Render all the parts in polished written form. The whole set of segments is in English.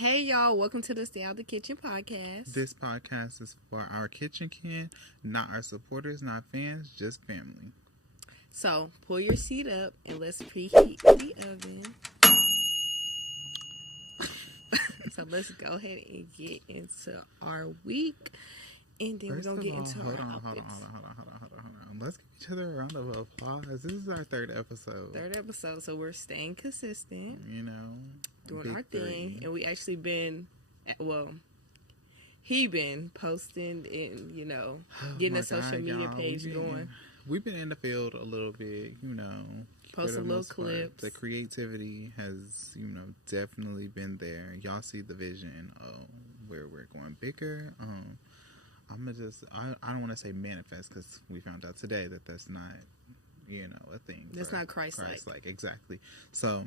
Hey y'all, welcome to the Stay Out the Kitchen podcast. This podcast is for our kitchen kin, not our supporters, not fans, just family. So pull your seat up and let's preheat the oven. So let's go ahead and get into our week, and then First we're gonna get into hold our on. outfits. Hold on. Let's give each other a round of applause. This is our third episode. So we're staying consistent, You know, doing our thing, and we actually been, he been posting and getting a social media page going. We've been in the field a little bit, Posting little clips. The creativity has, definitely been there. Y'all see the vision of where we're going bigger. I don't want to say manifest because we found out today that that's not, a thing. That's not Christ-like. Christ-like, exactly. So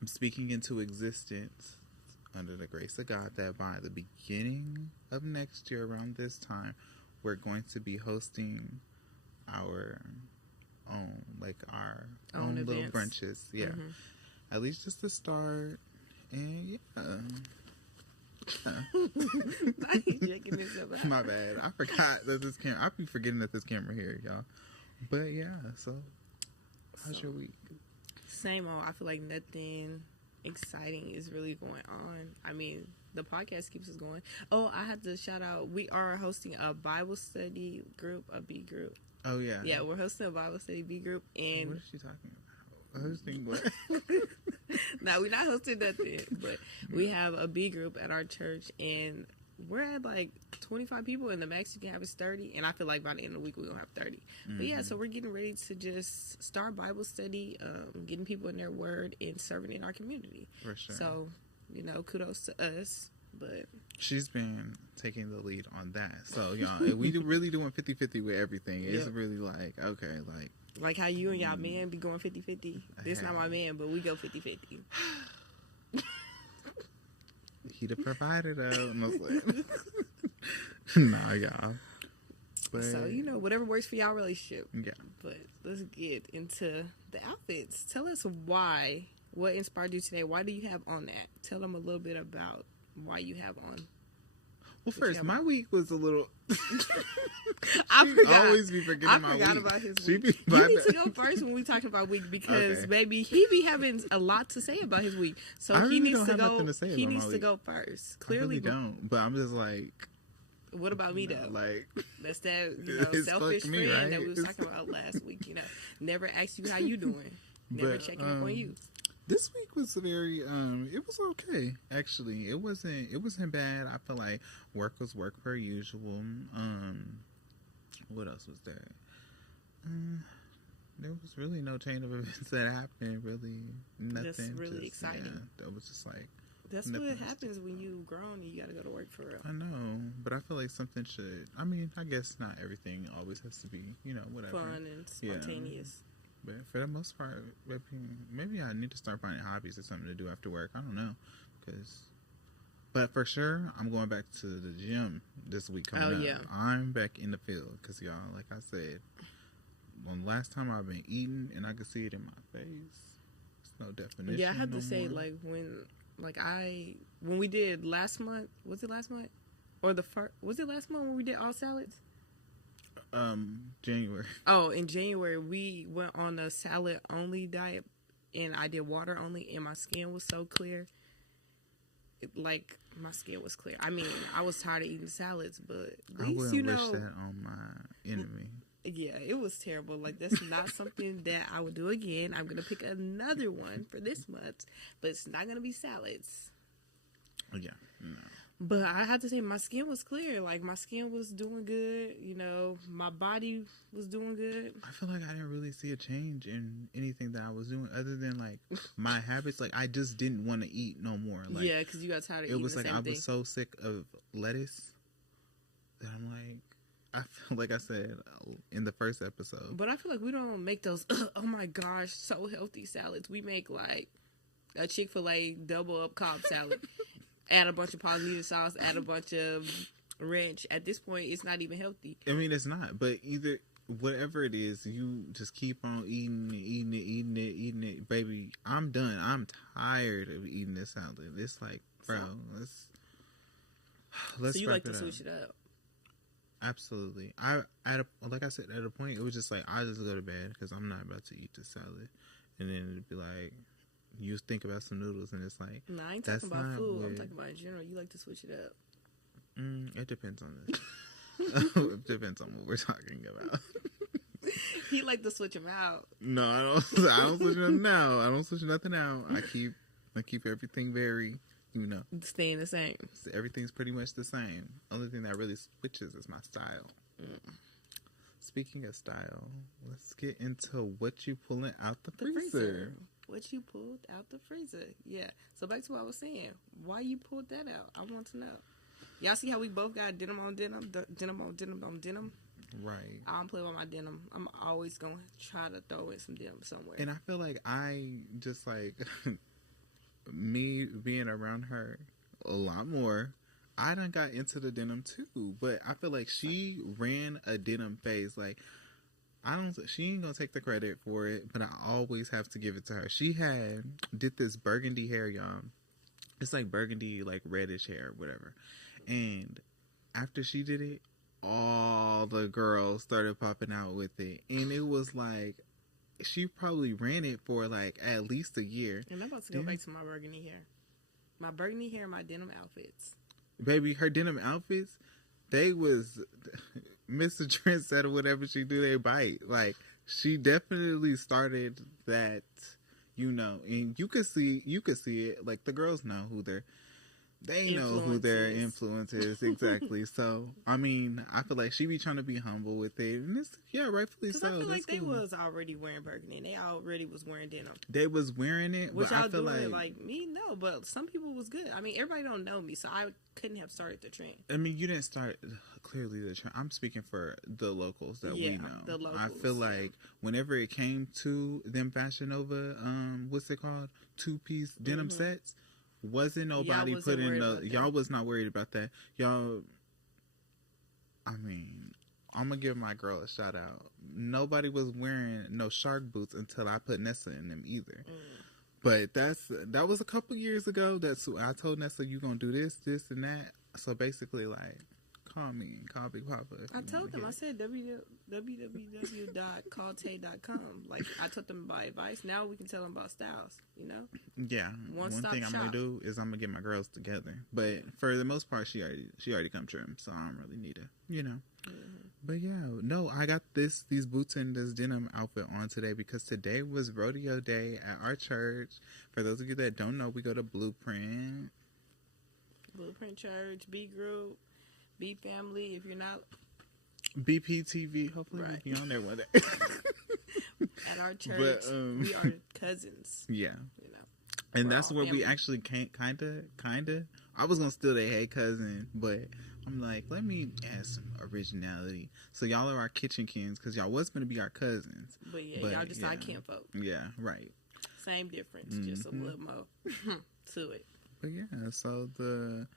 I'm speaking into existence under the grace of God that by the beginning of next year, around this time, we're going to be hosting our own little brunches. Yeah. Mm-hmm. At least just to start. And my bad. I forgot that this camera. I be forgetting that this camera here, y'all. But yeah, so how's your week? Same old. I feel like nothing exciting is really going on. I mean, the podcast keeps us going. Oh, I have to shout out. We are hosting a Bible study group, a B group. Oh yeah. Yeah, we're hosting a Bible study B group, and what is she talking about? Hosting what? No, we're not hosting nothing, but we have a B group at our church, and we're at like 25 people, and the max you can have is 30, and I feel like by the end of the week we're gonna have 30. Mm-hmm. But yeah, so we're getting ready to just start Bible study, getting people in their word and serving in our community. For sure. So, kudos to us. But she's been taking the lead on that. So, y'all, we really doing 50-50 with everything. It's really like, okay, like how you and y'all man be going 50-50. This not my man, but we go 50-50. He the provider, though. Nah, y'all. But, so, whatever works for y'all relationship. Yeah. But let's get into the outfits. Tell us why. What inspired you today? Why do you have on that? Tell them a little bit about why you have on. Well, first, my week was a little... I forgot. Always be forgetting my week. I forgot about his week. You need to go first when we talking about week because, baby, he be having a lot to say about his week. So he needs to go. He needs to go first. Clearly, I really don't. But I'm just like... What about me, though? Like... That's that, selfish friend right? that we was talking about last week. Never asked you how you doing. Never checking up on you. This week was very, it was okay, actually. It wasn't bad. I feel like work was work per usual. What else was there? There was really no chain of events that happened, really nothing. That's really exciting. Yeah, that was just like... That's what happens when you grown and you gotta go to work for real. I know, but I feel like something should, I guess not everything always has to be, whatever. Fun and spontaneous. Yeah. But for the most part, maybe I need to start finding hobbies or something to do after work. I don't know. But for sure, I'm going back to the gym this week coming up. Yeah. I'm back in the field because, y'all, like I said, the last time I've been eating and I could see it in my face. It's no definition. Yeah, I had to say, more. When we did last month, was it last month? Or was it last month when we did all salads? January. Oh, in January we went on a salad only diet, and I did water only, and my skin was so clear. My skin was clear. I mean, I was tired of eating salads, but at least, I wouldn't wish that on my enemy. Yeah, it was terrible. That's not something that I would do again. I'm gonna pick another one for this month, but it's not gonna be salads. Yeah. No. But I have to say, my skin was clear. My skin was doing good. My body was doing good. I feel like I didn't really see a change in anything that I was doing other than, my habits. I just didn't want to eat no more. Yeah, because you got tired of eating the same thing. I was so sick of lettuce that I'm I feel like I said in the first episode. But I feel like we don't make those, oh my gosh, so healthy salads. We make, a Chick-fil-A double-up Cobb salad. Add a bunch of Polynesian sauce, add a bunch of ranch. At this point, it's not even healthy. I mean, it's not. But whatever it is, you just keep on eating it, baby. I'm done. I'm tired of eating this salad. It's like, bro, let's so you wrap like to it switch up. it up. Absolutely. Like I said, at a point, it was just like, I just go to bed because I'm not about to eat the salad. And then it'd be like, you think about some noodles, and it's like, No, I ain't talking about food. I'm talking about in general. You like to switch it up. It depends on this. It depends on what we're talking about. He like to switch them out. No, I don't switch them now. I don't switch nothing out. I keep everything very, Staying the same. everything's pretty much the same. Only thing that really switches is my style. Speaking of style, let's get into what you pulling out the freezer. What you pulled out the freezer. Yeah. So back to what I was saying. Why you pulled that out? I want to know. Y'all see how we both got denim on denim? Denim on denim on denim? Right. I don't play with my denim. I'm always going to try to throw in some denim somewhere. And I feel like I just like, me being around her a lot more, I done got into the denim too. But I feel like she ran a denim phase. Like, she ain't gonna take the credit for it, but I always have to give it to her. She did this burgundy hair, y'all. It's like burgundy, like reddish hair, whatever. And after she did it, all the girls started popping out with it. And it was like, she probably ran it for like at least a year. And I'm about to go back to my burgundy hair. My burgundy hair and my denim outfits. Baby, her denim outfits, they was Mr. Trendsetter, whatever she do, they bite. Like, she definitely started that, and you could see it. Like, the girls know they know who their influence is, exactly. So, I mean, I feel like she be trying to be humble with it, and it's, rightfully so. I feel like they cool. was already wearing burgundy, and they already was wearing denim. They was wearing it, which but I feel like me, no, but some people was good. I mean, everybody don't know me, so I couldn't have started the trend. I mean, you didn't start clearly the trend. I'm speaking for the locals that we know. The locals. I feel like whenever it came to them Fashion Nova, what's it called, 2-piece denim sets. Wasn't nobody putting y'all was not worried about that. Y'all, I mean, I'm gonna give my girl a shout out. Nobody was wearing no shark boots until I put Nessa in them either. But that was a couple years ago. I told Nessa, you gonna do this, and that. So basically, like, call Big Papa. I told them, I said www.calltay.com. Like, I told them about advice. Now we can tell them about styles, Yeah. One thing I'm going to do is I'm going to get my girls together. But for the most part, she already come trim, so I don't really need to, But yeah, no, I got these boots and this denim outfit on today because today was rodeo day at our church. For those of you that don't know, we go to Blueprint Church, B Group, B Family. If you're not BPTV, hopefully we'll be on there one day. At our church, we are cousins. Yeah, and that's where we actually kind of. I was gonna steal their hey cousin, but I'm like, let me add some originality. So y'all are our kitchen kings because y'all was gonna be our cousins. But y'all just not camp folk. Yeah, right. Same difference, just a little more to it. But yeah, so the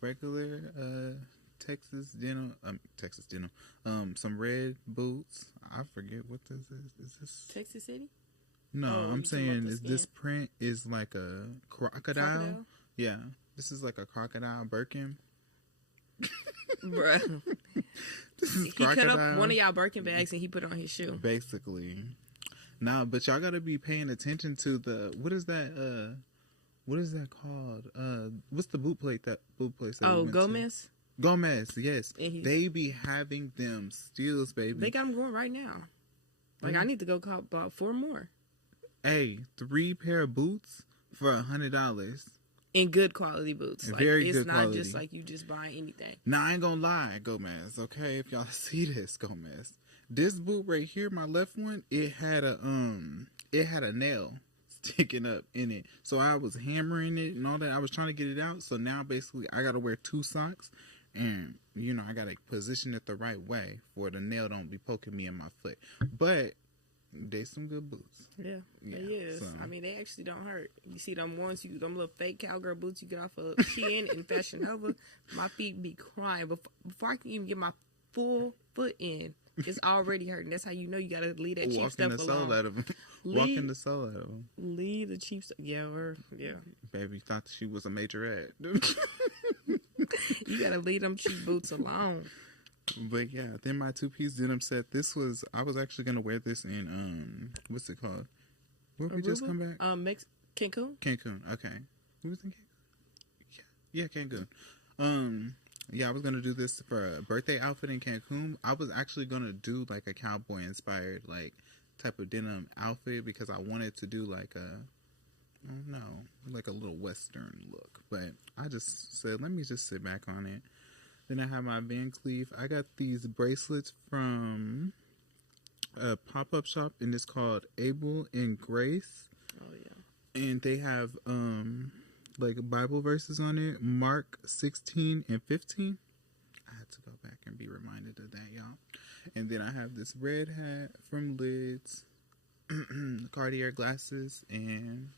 regular Texas denim, some red boots. I forget what this is. Is this Texas City? No, I'm saying this print is like a crocodile. Yeah, this is like a crocodile Birkin. Bruh. He cut up one of y'all Birkin bags and he put it on his shoe. Basically. Nah, but y'all gotta be paying attention to what is that called? What's the boot place? Gomez? Gomez, yes. They be having them steals, baby. They got them going right now. Like, I need to go call about 4 more. Hey, 3 pair of boots for $100. In good quality boots. Like, very good quality. It's not just like you just buy anything. Now, I ain't gonna lie, Gomez, okay? If y'all see this, Gomez. This boot right here, my left one, it had a nail sticking up in it. So I was hammering it and all that. I was trying to get it out. So now basically I gotta wear 2 socks. And, I got to position it the right way for the nail don't be poking me in my foot. But they some good boots. Yeah, they is. So. I mean, they actually don't hurt. You see them ones, them little fake cowgirl boots you get off of Shein and Fashion Nova, my feet be crying. Before I can even get my full foot in, It's already hurting. That's how you know you gotta leave that cheap Walking stuff the soul alone. out of them. Walking the soul out of them. Leave the cheap stuff. Yeah. Baby thought she was a majorette. You gotta leave them cheap boots alone. But yeah, then my two-piece denim set. I was actually gonna wear this in what's it called? Where we just come back? Cancun. Cancun. Okay. Who was in Cancun? Yeah, Cancun. Yeah, I was gonna do this for a birthday outfit in Cancun. I was actually gonna do like a cowboy inspired like type of denim outfit because I wanted to do like I don't know, like a little Western look. But I just said, let me just sit back on it. Then I have my Van Cleef. I got these bracelets from a pop-up shop, and it's called Abel and Grace. Oh, yeah. And they have, like Bible verses on it. Mark 16 and 15. I had to go back and be reminded of that, y'all. And then I have this red hat from Lids. Cartier glasses, and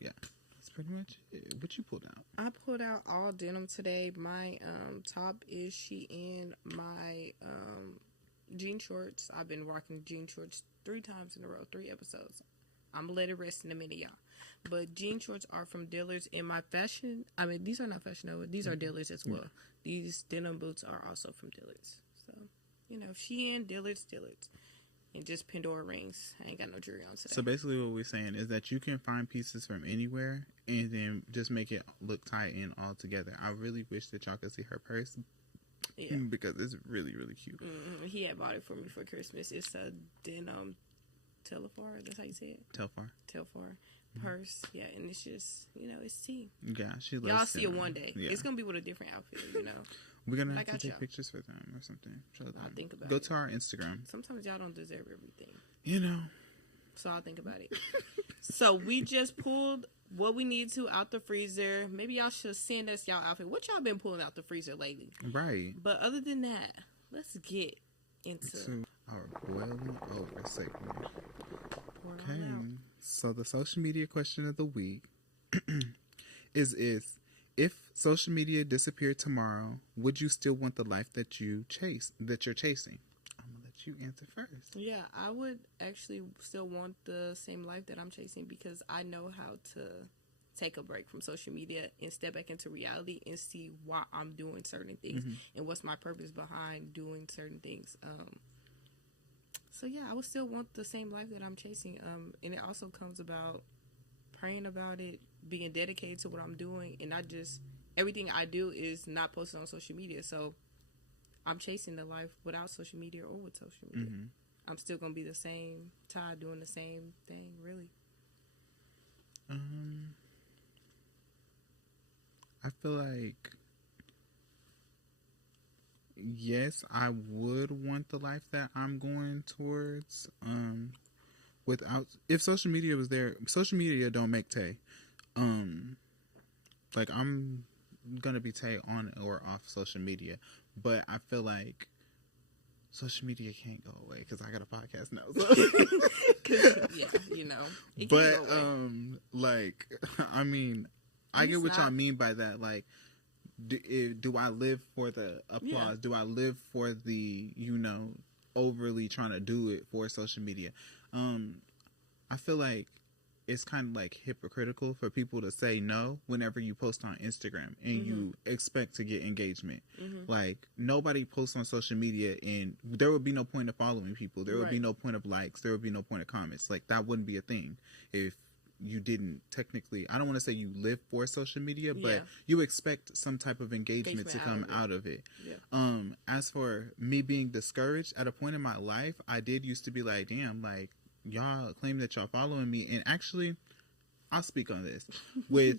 yeah, that's pretty much it. What you pulled out? I pulled out all denim today. My top is Shein. My jean shorts. I've been rocking jean shorts 3 times in a row, 3 episodes. I'm gonna let it rest in a minute, y'all. But jean shorts are from Dillard's. In my fashion, I mean, these are not Fashion Nova. These are Dillard's as well. These denim boots are also from Dillard's. So, you know, Shein, Dillard's. And just Pandora rings. I ain't got no jewelry on today. So basically what we're saying is that you can find pieces from anywhere and then just make it look tied in all together. I really wish that y'all could see her purse. Yeah. Because it's really, really cute. Mm-hmm. He had bought it for me for Christmas. It's a denim Telfar. That's how you say it? Telfar purse. Yeah, and it's just, you know, it's tea. Yeah, she loves y'all see it one day. Yeah. It's going to be with a different outfit, you know. We're going to have to take pictures for them or something. Show them. I'll think about it. Go to our Instagram. Sometimes y'all don't deserve everything. You know. So I'll think about it. So we just pulled what we need to out the freezer. Maybe y'all should send us y'all outfit. What y'all been pulling out the freezer lately? Right. But other than that, let's get into our boiling over segment. Okay. So the social media question of the week is if social media disappeared tomorrow, would you still want the life that you're chasing? I'm gonna let you answer first. Yeah, I would actually still want the same life that I'm chasing because I know how to take a break from social media and step back into reality and see why I'm doing certain things and what's my purpose behind doing certain things. So yeah, I would still want the same life that I'm chasing. And it also comes about praying about it, being dedicated to what I'm doing, and not just everything I do is not posted on social media. So I'm chasing the life without social media or with social media. I'm still gonna be the same Ty doing the same thing, really. I feel like yes, I would want the life that I'm going towards. Without, if social media was there, social media don't make Tay. Like I'm gonna be Tay on or off social media, but I feel like social media can't go away because I got a podcast now. So. Yeah, you know. But like, I mean, I get what y'all mean by that. Like, do I live for the applause? Yeah. Do I live for the, you know, overly trying to do it for social media? I feel like it's kind of like hypocritical for people to say no whenever you post on Instagram and you expect to get engagement. Like, nobody posts on social media and there would be no point of following people. There would be no point of likes. There would be no point of comments. Like, that wouldn't be a thing if you didn't technically, I don't want to say you live for social media, but you expect some type of engagement to come out of it. Yeah. As for me being discouraged, at a point in my life, I did used to be like, damn, like, y'all claim that y'all following me, and actually I'll speak on this with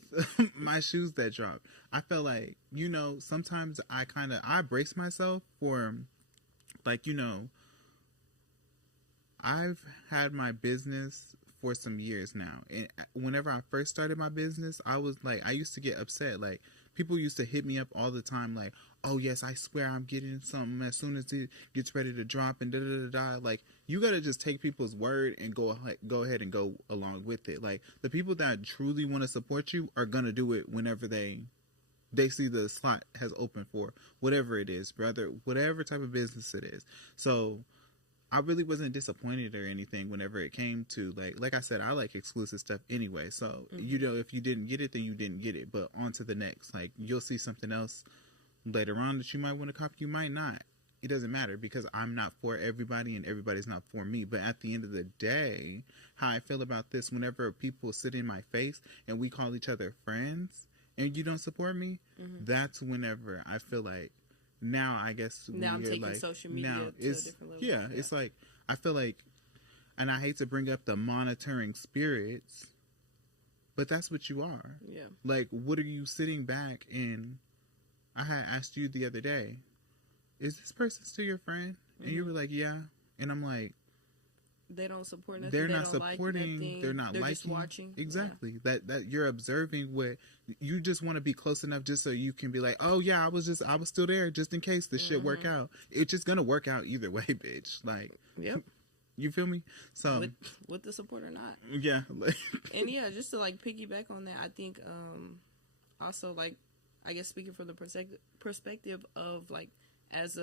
my shoes that dropped. I felt like, you know, sometimes I brace myself for, like, you know, I've had my business for some years now, and whenever I first started my business, I was like, I used to get upset. Like, people used to hit me up all the time like, oh yes, I swear I'm getting something as soon as it gets ready to drop and da-da-da-da. Like, you gotta just take people's word and go ahead and go along with it. Like, the people that truly want to support you are gonna do it whenever they see the slot has opened for whatever it is, whatever type of business it is. So I really wasn't disappointed or anything whenever it came to like I said, I like exclusive stuff anyway. So you know, if you didn't get it, then you didn't get it. But on to the next. Like you'll see something else later on that you might want to copy, you might not. It doesn't matter because I'm not for everybody and everybody's not for me. But at the end of the day, how I feel about this, whenever people sit in my face and we call each other friends and you don't support me, that's whenever I feel like, now I guess now I'm taking like, social media now to a different level. Yeah, it's like, I feel like, and I hate to bring up the monitoring spirits, but that's what you are. Yeah. Like, what are you sitting back and I had asked you the other day, is this person still your friend? And you were like, yeah. And I'm like, they don't support nothing. They're they not don't supporting. Like they're not they're liking. just watching. Exactly. Yeah. That you're observing what you just want to be close enough just so you can be like, oh yeah, I was still there just in case this shit work out. It's just gonna work out either way, bitch. Like, yep. You feel me? So with the support or not. Yeah. And yeah, just to like piggyback on that, I think also like, I guess speaking from the perspective of like, as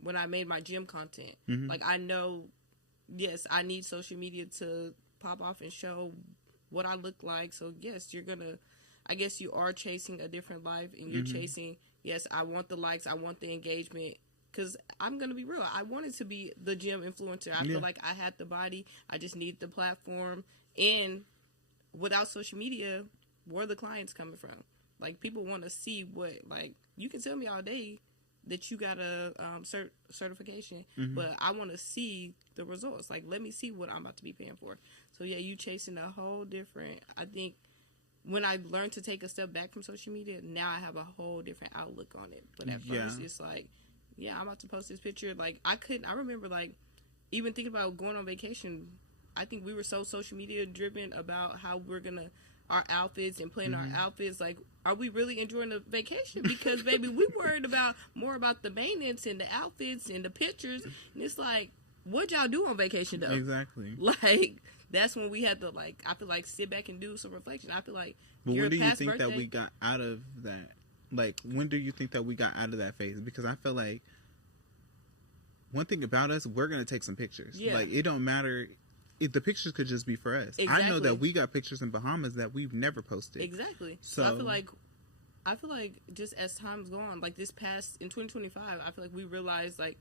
when I made my gym content, like I know, yes, I need social media to pop off and show what I look like. So yes, I guess you are chasing a different life and you're chasing, yes, I want the likes, I want the engagement. Because I'm going to be real, I wanted to be the gym influencer. I feel like I had the body, I just need the platform. And without social media, where are the clients coming from? Like, people want to see what, like, you can tell me all day that you got a certification, but I want to see the results. Like, let me see what I'm about to be paying for. So, yeah, you chasing a whole different, I think, when I learned to take a step back from social media, now I have a whole different outlook on it. But at first, it's like, yeah, I'm about to post this picture. Like, I remember, like, even thinking about going on vacation, I think we were so social media driven about how we're going to, our outfits and planning our outfits. Like, are we really enjoying the vacation? Because, baby, we worried more about the maintenance and the outfits and the pictures. And it's like, what y'all do on vacation, though? Exactly. Like, that's when we had to, like, I feel like sit back and do some reflection. I feel like, but when do you think that we got out of that? Like, when do you think that we got out of that phase? Because I feel like one thing about us, we're going to take some pictures. Yeah. Like, it don't matter. The pictures could just be for us. Exactly. I know that we got pictures in Bahamas that we've never posted. Exactly. So I feel like just as time's gone, like this past, in 2025, I feel like we realized, like,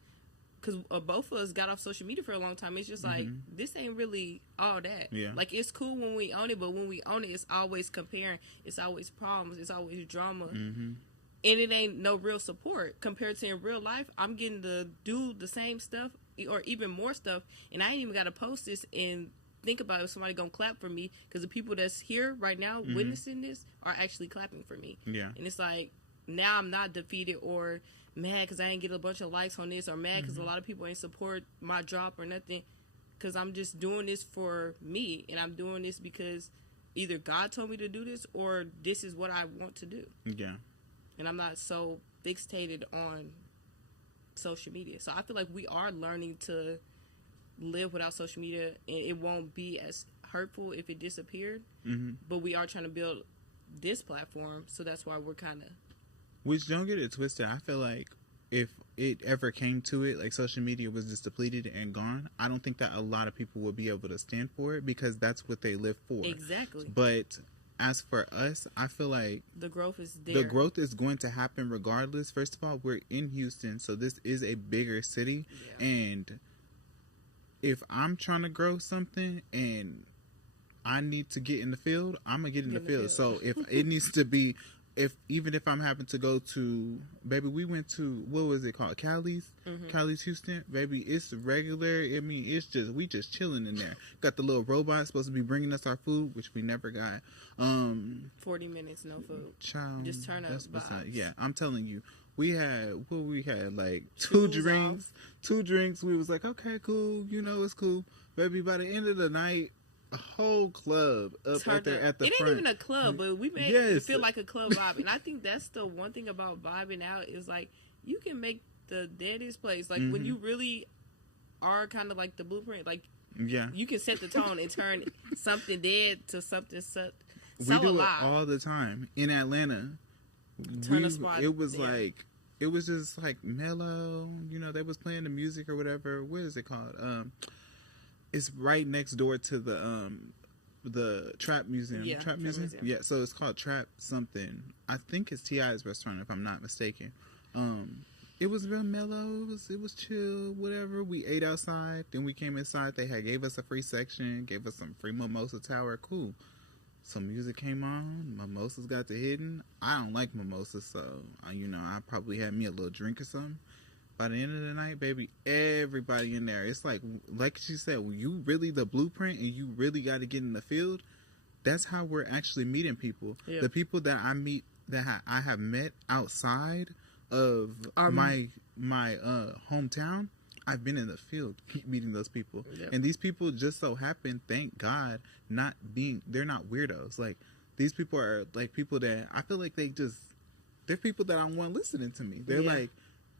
because both of us got off social media for a long time, it's just like, this ain't really all that. Yeah. Like, it's cool when we own it, but when we own it, it's always comparing. It's always problems. It's always drama. And it ain't no real support. Compared to in real life, I'm getting to do the same stuff or even more stuff, and I ain't even got to post this and think about if somebody gonna clap for me, because the people that's here right now witnessing this are actually clapping for me. Yeah. And it's like, now I'm not defeated or mad because I ain't get a bunch of likes on this, or mad because a lot of people ain't support my drop or nothing, because I'm just doing this for me, and I'm doing this because either God told me to do this or this is what I want to do. Yeah. And I'm not so fixated on social media. So I feel like we are learning to live without social media, and it won't be as hurtful if it disappeared. But we are trying to build this platform, so that's why we're kind of... Which, don't get it twisted, I feel like if it ever came to it, like social media was just depleted and gone, I don't think that a lot of people would be able to stand for it, because that's what they live for. Exactly. But as for us, I feel like the growth is there. The growth is going to happen regardless. First of all, we're in Houston, so this is a bigger city. Yeah. And if I'm trying to grow something and I need to get in the field, I'm going to get in the field. So if it needs to be, even if I'm having to go to, baby, we went to, what was it called? Cali's? Cali's Houston. Baby, it's regular. I mean, we just chilling in there. Got the little robot supposed to be bringing us our food, which we never got. 40 minutes, no food. Child. Just turn up vibes. Yeah, I'm telling you. We had like two drinks. We was like, okay, cool. You know, it's cool. Baby, by the end of the night, a whole club up at the front. It ain't even a club, but we made it feel like a club vibe. And I think that's the one thing about vibing out is, like, you can make the deadest place. Like, when you really are kind of like the blueprint, like, you can set the tone and turn something dead to something so we do alive. It all the time. In Atlanta, turn a spot. It was like it was just like mellow. You know, they was playing the music or whatever. What is it called? It's right next door to the Trap Museum. Yeah, Trap Museum? Yeah, so it's called Trap something. I think it's T.I.'s restaurant, if I'm not mistaken. It was real mellow. It was chill, whatever. We ate outside. Then we came inside. They gave us a free section, gave us some free mimosa tower. Cool. Some music came on. Mimosas got to hitting. I don't like mimosas, so, I probably had me a little drink or something. By the end of the night, baby, everybody in there. It's like she said, when you really the blueprint and you really got to get in the field, that's how we're actually meeting people. Yep. The people that I meet, that I have met outside of my hometown, I've been in the field meeting those people. Yep. And these people just so happen, thank God, they're not weirdos. Like, these people are like people that I feel like they're people that I want listening to me. They're like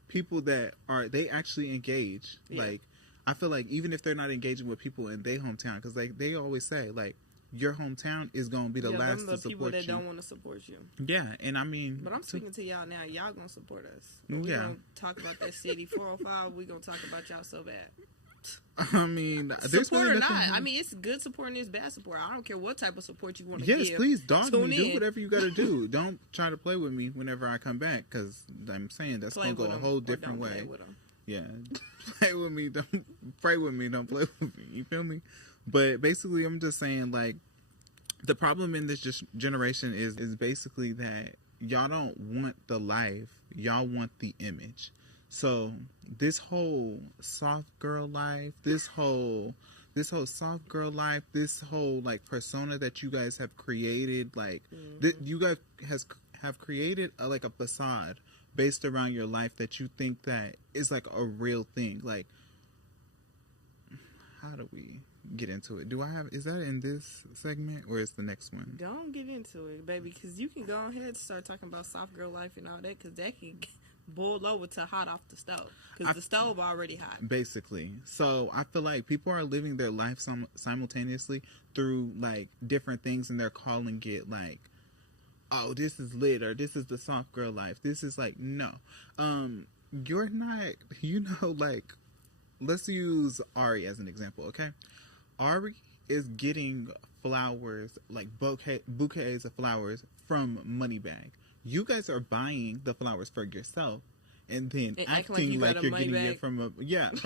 people that they actually engage. Yeah. Like, I feel like even if they're not engaging with people in their hometown, because like they always say, like, your hometown is going to be the last to support you. People that don't want to support you. Yeah, and I mean... But I'm speaking to y'all now. Y'all going to support us. We're going to talk about that city, 405. We're going to talk about y'all so bad. I mean... Support or not. I mean, it's good support and it's bad support. I don't care what type of support you want to give. Yes, please, dog me. Do whatever you got to do. Don't try to play with me whenever I come back, because I'm saying that's going to go a whole different way. Play with them. Yeah. Play with me. Don't pray with me. Don't play with me. You feel me? But basically, I'm just saying, like, the problem in this generation is basically that y'all don't want the life, y'all want the image. So this whole soft girl life, this whole soft girl life, this whole like persona that you guys have created, like you guys have created like a facade based around your life that you think that is like a real thing. Like, how do we get into it? Is that in this segment or is the next one? Don't get into it, baby, because you can go ahead and start talking about soft girl life and all that, because that can boil over to hot off the stove, because the stove already hot. Basically. So I feel like people are living their life simultaneously through like different things, and they're calling it like, oh, this is lit, or this is the soft girl life. This is like, no. You're not, like, let's use Ari as an example, okay? Ari is getting flowers, like bouquets of flowers from Moneybag. You guys are buying the flowers for yourself and then acting like you're getting it from a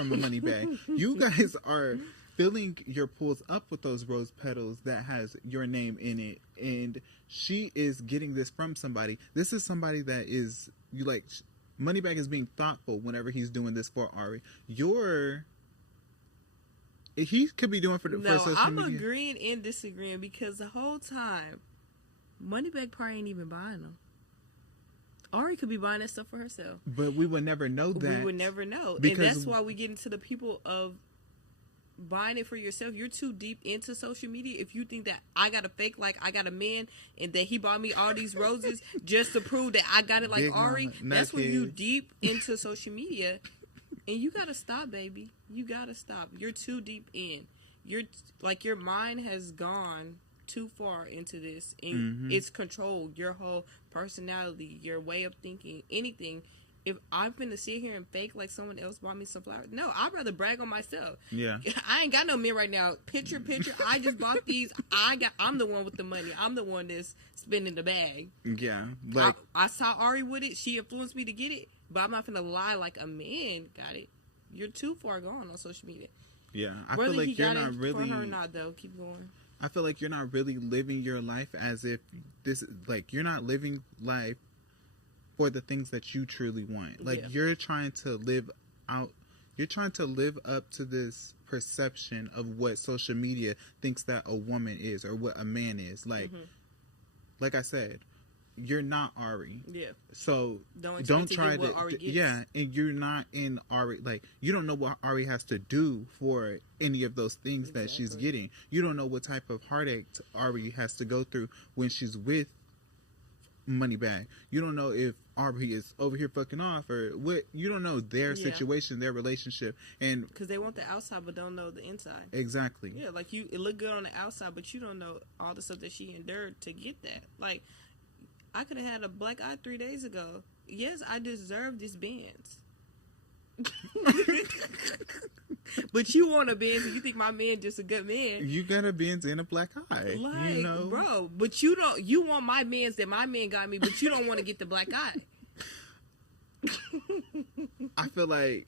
money bag. You guys are filling your pools up with those rose petals that has your name in it, and she is getting this from somebody. This is somebody that is, Moneybag is being thoughtful whenever he's doing this for Ari. He could be doing for social media. I'm agreeing and disagreeing, because the whole time, Moneybag probably ain't even buying them. Ari could be buying that stuff for herself. But we would never know that. We would never know. And that's why we get into the people of buying it for yourself. You're too deep into social media if you think that I got a fake, like I got a man and that he bought me all these roses just to prove that I got it like Big Ari. That's when you deep into social media. And you gotta stop, baby. You gotta stop. You're too deep in. Your mind has gone too far into this, and it's controlled your whole personality, your way of thinking, anything. If I'm gonna sit here and fake like someone else bought me some flowers, no, I'd rather brag on myself. Yeah, I ain't got no men right now. Picture. I just bought these. I'm the one with the money. I'm the one that's spending the bag. Yeah, I saw Ari with it. She influenced me to get it. But I'm not gonna lie like a man got it. You're too far gone on social media. Yeah, I feel like you're not really. For her or not, though. Keep going. I feel like you're not really living your life as if you're not living life for the things that you truly want. Like, you're trying to live out. You're trying to live up to this perception of what social media thinks that a woman is or what a man is. Like I said, you're not Ari. Yeah. So don't try to. Ari gets. Yeah, and you're not in Ari. Like, you don't know what Ari has to do for any of those things that she's getting. You don't know what type of heartache Ari has to go through when she's with Moneybag. You don't know if Ari is over here fucking off or what. You don't know their situation, their relationship, and because they want the outside but don't know the inside. Exactly. Yeah, like it look good on the outside, but you don't know all the stuff that she endured to get that. Like, I could have had a black eye 3 days ago, yes, I deserve this Benz. But you want a Benz and you think my man just a good man. You got a Benz and a black eye. Like, you know? bro, but you want my Benz that my man got me, but you don't want to get the black eye. I feel like,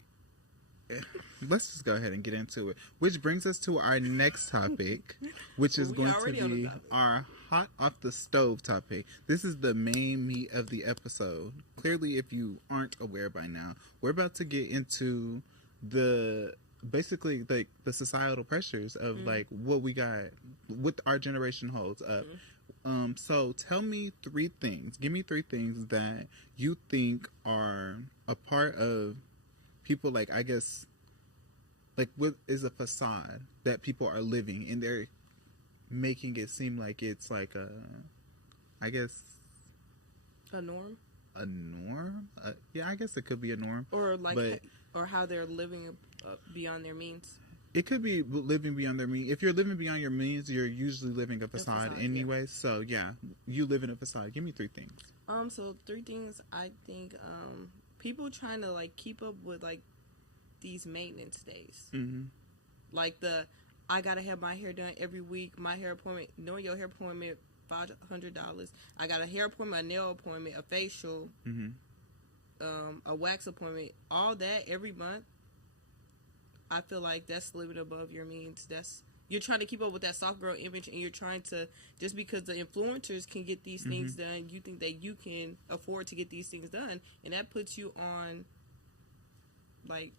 let's just go ahead and get into it. Which brings us to our next topic, which is going to be our hot off the stove topic. This is the main meat of the episode. Clearly, if you aren't aware by now, we're about to get into basically like the societal pressures of like what we got, what our generation holds up. So tell me give me three things that you think are a part of people, like, I guess, like, what is a facade that people are living, and they're making it seem like it's like I guess, a norm? A norm? Yeah, I guess it could be a norm. Or like, or how they're living beyond their means. It could be living beyond their means. If you're living beyond your means, you're usually living a facade anyway. Yeah. So yeah, you live in a facade. Give me three things. So three things I think, people trying to like keep up with like these maintenance days. Like I gotta have my hair done every week. My hair appointment, knowing your hair appointment, $500. I got a hair appointment, a nail appointment, a facial, a wax appointment, all that every month. I feel like that's living above your means. You're trying to keep up with that soft girl image, and you're trying to, just because the influencers can get these things done, you think that you can afford to get these things done, and that puts you on, like,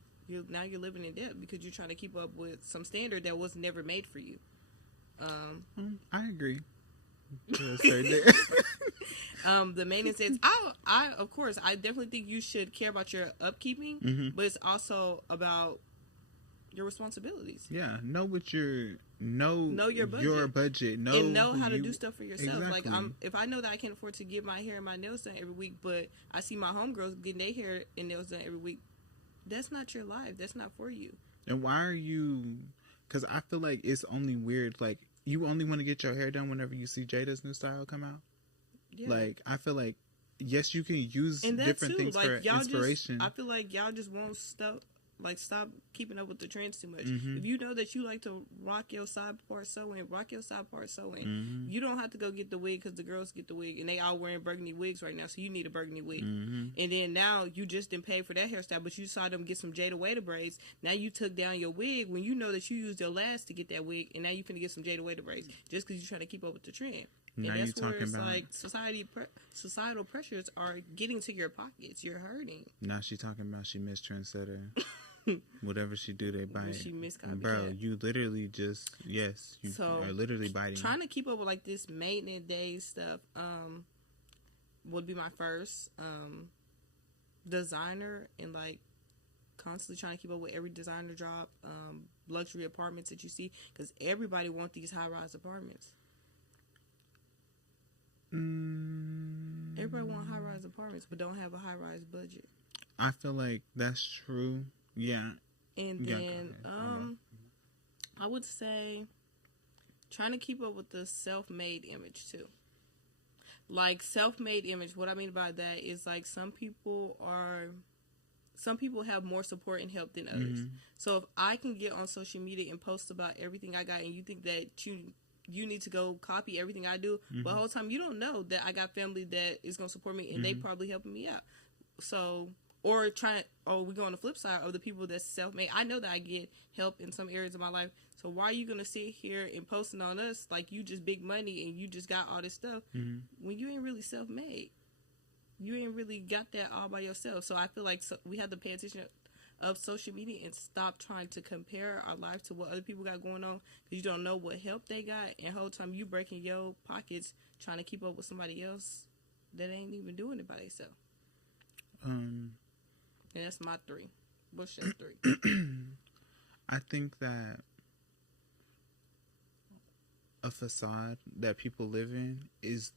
now you're living in debt because you're trying to keep up with some standard that was never made for you. I agree. The maintenance is, I of course, I definitely think you should care about your upkeeping, but it's also about your responsibilities. Yeah, know your budget. Your budget. Know how to do stuff for yourself. Exactly. Like, if I know that I can't afford to get my hair and my nails done every week, but I see my homegirls getting their hair and nails done every week, that's not your life. That's not for you. And why are you? Because I feel like it's only weird. Like, you only want to get your hair done whenever you see Jada's new style come out. Yeah. Like, I feel like, yes, you can use different things for inspiration. I feel like y'all just want stuff. Like, stop keeping up with the trends too much. If you know that you like to rock your side part sewing, rock your side part sewing. You don't have to go get the wig because the girls get the wig, and they all wearing burgundy wigs right now, so you need a burgundy wig. And then now you just didn't pay for that hairstyle, but you saw them get some Jada Waiter braids. Now you took down your wig when you know that you used your last to get that wig, and now you finna get some Jada Waiter braids just because you're trying to keep up with the trend. Now and that's where it's about, like, societal pressures are getting to your pockets. You're hurting. Now she talking about she missed trendsetter. Whatever she do, they bite. She Bro, you literally just, are literally biting. Trying to keep up with like this maintenance day stuff would be my first. Designer, and like constantly trying to keep up with every designer drop, luxury apartments that you see, because everybody wants these high-rise apartments. Everybody want high-rise apartments but don't have a high-rise budget. I feel like that's true. Yeah. And then I would say trying to keep up with the self-made image too. Like, self-made image, what I mean by that is, like, some people have more support and help than others. So if I can get on social media and post about everything I got, and you think that you need to go copy everything I do, but the whole time you don't know that I got family that is going to support me, and they probably helping me out. So, we go on the flip side of the people that's self-made. I know that I get help in some areas of my life. So why are you going to sit here and posting on us like you just big money and you just got all this stuff when you ain't really self-made? You ain't really got that all by yourself. So I feel like we have to pay attention of social media and stop trying to compare our life to what other people got going on, because you don't know what help they got, and the whole time you breaking your pockets trying to keep up with somebody else that ain't even doing it by themselves. And that's my three. What's your three? I think that a facade that people live in is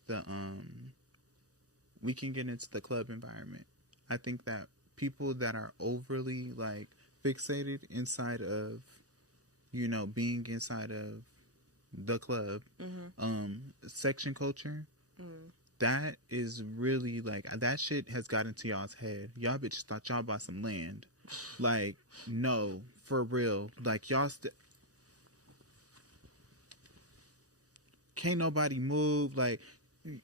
we can get into the club environment. I think that people that are overly, like, fixated inside of, being inside of the club, section culture, that is really like that shit has got into y'all's head. Y'all bitches thought y'all bought some land. Like, no, for real. Like, y'all can't nobody move. Like,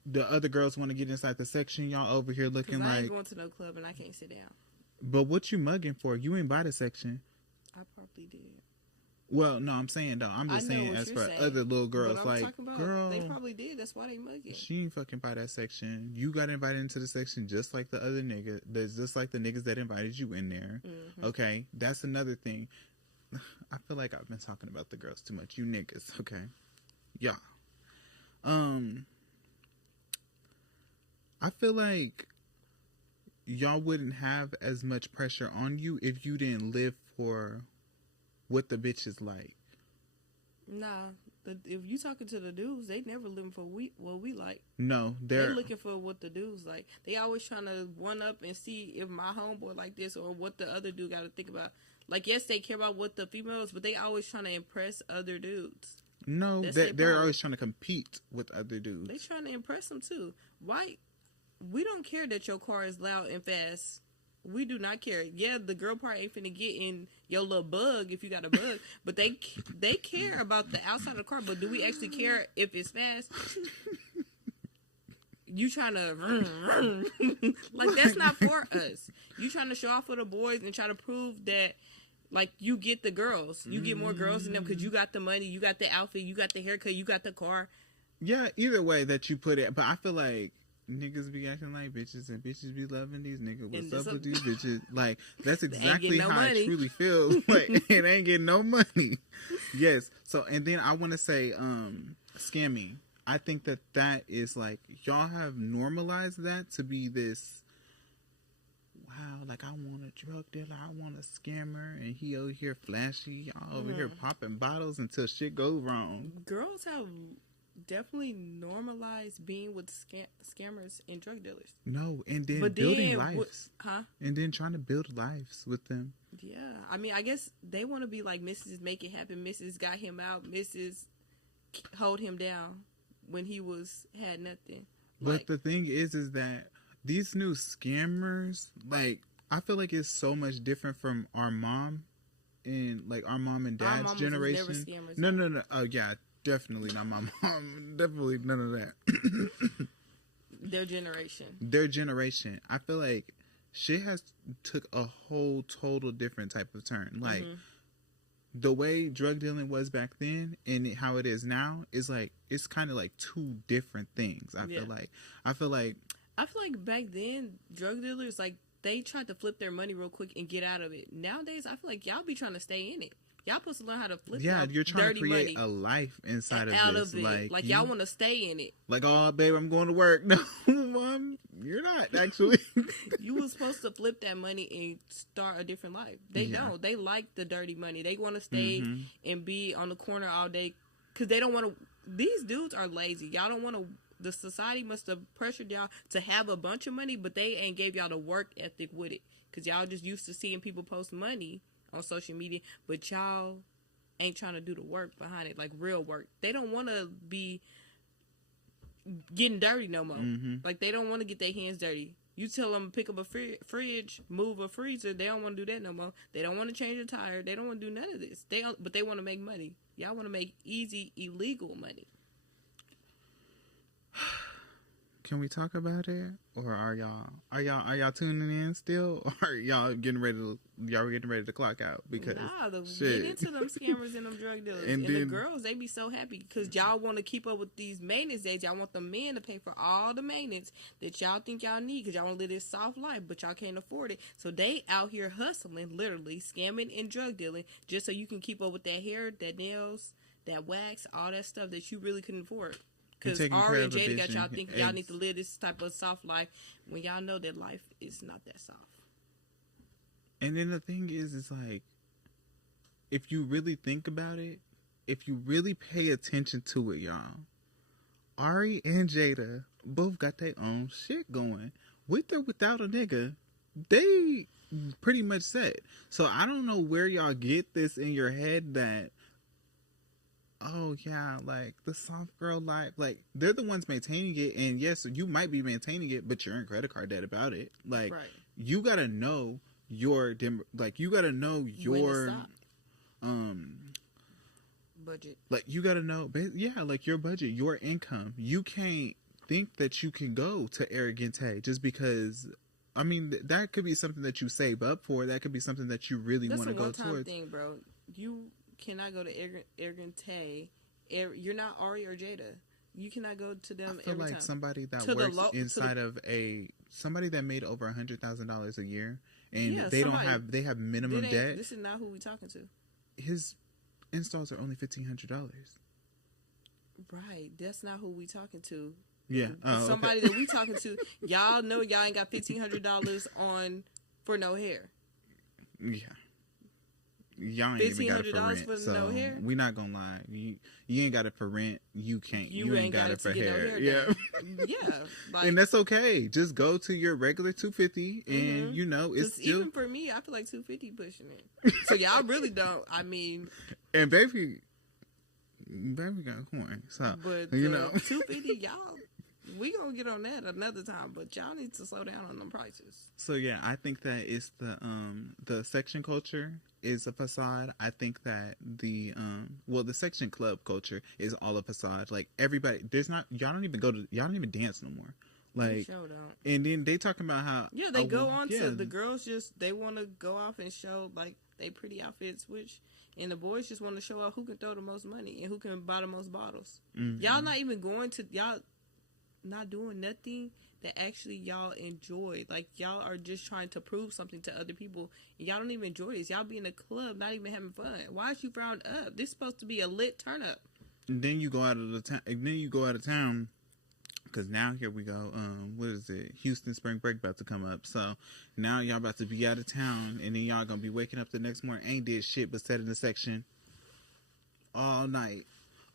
the other girls want to get inside the section. Y'all over here looking like I ain't going to no club and I can't sit down. But what you mugging for? You ain't by the section. I probably did. Well, no, I'm saying though. I'm just saying as for other little girls, like, girl, they probably did. That's why they mugging. She ain't fucking by that section. You got invited into the section just like the other nigga. There's just like the niggas that invited you in there. Mm-hmm. Okay, that's another thing. I feel like I've been talking about the girls too much. You niggas, okay? Yeah. I feel like y'all wouldn't have as much pressure on you if you didn't live for what the bitch is like. Nah, if you talking to the dudes, they never living for what we like. No, they're looking for what the dudes like. They always trying to one up and see if my homeboy like this or what the other dude got to think about. Like, yes, they care about what the females, but they always trying to impress other dudes. No, they're always trying to compete with other dudes. They trying to impress them too. Why? We don't care that your car is loud and fast. We do not care. Yeah, the girl part ain't finna get in your little bug if you got a bug, but they care about the outside of the car. But do we actually care if it's fast? You trying to like, that's not for us. You trying to show off for the boys and try to prove that, like, you get the girls. You get more girls than them because you got the money, you got the outfit, you got the haircut, you got the car. Yeah, either way that you put it. But I feel like niggas be acting like bitches and bitches be loving these niggas. What's up with these bitches? Like, that's exactly how I truly feel. Like, it ain't getting no money. Yes. So, and then I want to say, scamming. I think that is like, y'all have normalized that to be this, wow, like, I want a drug dealer, I want a scammer, and he over here flashy, y'all over here popping bottles until shit goes wrong. Girls have definitely normalized being with scammers and drug dealers. No, and then building lives. And then trying to build lives with them. Yeah. I mean, I guess they want to be like Mrs. Make It Happen. Mrs. Got him out. Mrs. Hold him down when he had nothing. But the thing is that these new scammers, like, I feel like it's so much different from our mom and, like, our mom and dad's generation. Was never scammers. No. Oh, yeah. Definitely not my mom. Definitely none of that. Their generation. I feel like shit has took a whole total different type of turn. Like, the way drug dealing was back then and how it is now is like, it's kind of like two different things. I feel like back then, drug dealers, like, they tried to flip their money real quick and get out of it. Nowadays, I feel like y'all be trying to stay in it. Y'all supposed to learn how to flip. Yeah, you're trying to create a life inside of this. Like y'all want to stay in it. Like, oh, babe, I'm going to work. No, mom, you're not actually. You was supposed to flip that money and start a different life. They don't. They like the dirty money. They want to stay and be on the corner all day because they don't want to. These dudes are lazy. Y'all don't want to. The society must have pressured y'all to have a bunch of money, but they ain't gave y'all the work ethic with it because y'all just used to seeing people post money on social media, but y'all ain't trying to do the work behind it, like real work. They don't want to be getting dirty no more. Like, they don't want to get their hands dirty. You tell them pick up a fridge, move a freezer, they don't want to do that no more. They don't want to change a tire. They don't want to do none of this. But they want to make money. Y'all want to make easy, illegal money. Can we talk about it, or are y'all tuning in still, or are y'all getting ready to clock out? Because get into them scammers and them drug dealers, and the girls, they be so happy because y'all want to keep up with these maintenance days. Y'all want the men to pay for all the maintenance that y'all think y'all need because y'all want to live this soft life, but y'all can't afford it. So they out here hustling, literally scamming and drug dealing, just so you can keep up with that hair, that nails, that wax, all that stuff that you really couldn't afford. Because Ari and Jada got y'all thinking y'all need to live this type of soft life when y'all know that life is not that soft. And then the thing is, it's like, if you really think about it, if you really pay attention to it, y'all, Ari and Jada both got their own shit going. With or without a nigga, they pretty much set. So I don't know where y'all get this in your head that oh yeah, like the soft girl life, like they're the ones maintaining it, and yes, you might be maintaining it, but you're in credit card debt about it. Like, Right. you gotta know like you gotta know When to your stop. Budget. like you gotta know, yeah, like your budget, your income. You can't think that you can go to Arrogante just because. I mean, that could be something that you save up for. That could be something that you really want to go That's a one-time towards. thing, bro. You cannot go to Arrogante. You're not Ari or Jada. You cannot go to them I feel every like time. somebody that To the works inside of somebody that made over $100,000 a year, and Yeah, they have minimum debt. This is not who we talking to. His installs are only $1,500. Right. That's not who we talking to. Yeah. Somebody that we talking to, y'all know y'all ain't got $1,500 on for no hair. Yeah. Y'all ain't even got it for rent, for so no hair? we not gonna lie. You ain't got it for rent. You can't. You ain't got it for hair. Yeah. Yeah. Like, and that's okay. Just go to your regular $250, and you know it's still. Even for me, I feel like $250 pushing it. So y'all really don't. I mean. And baby got coin. So but you know, $250, y'all. We gonna get on that another time, but y'all need to slow down on them prices. So yeah, I think that it's the section culture is a facade. I think that the section club culture is all a facade. Like everybody, y'all don't even dance no more. Like, sure don't. And then they talking about how they go on to the girls they want to go off and show like they pretty outfits, and the boys just want to show out who can throw the most money and who can buy the most bottles. Mm-hmm. Y'all not even going to not doing nothing that actually y'all enjoy. Like, y'all are just trying to prove something to other people. Y'all don't even enjoy this. Y'all be in a club not even having fun. Why is you frowned up? This is supposed to be a lit turn up. And then you go out of town because now here we go. What is it? Houston spring break about to come up. So now y'all about to be out of town, and then y'all gonna be waking up the next morning, ain't did shit but sat in the section all night.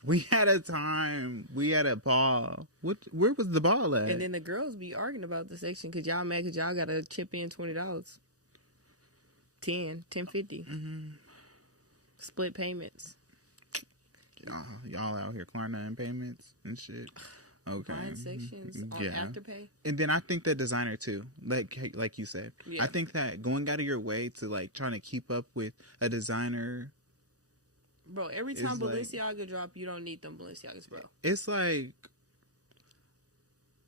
We had a time. We had a ball. Where was the ball at? And then the girls be arguing about the section because y'all mad because y'all got to chip in $20. $10.50. Mm-hmm. Split payments. Y'all out here Klarna payments and shit. Okay. Buying sections on Afterpay. And then I think that designer too, like you said. Yeah. I think that going out of your way to like trying to keep up with a designer. Bro, every time Balenciaga drop, you don't need them Balenciagas, bro. It's like,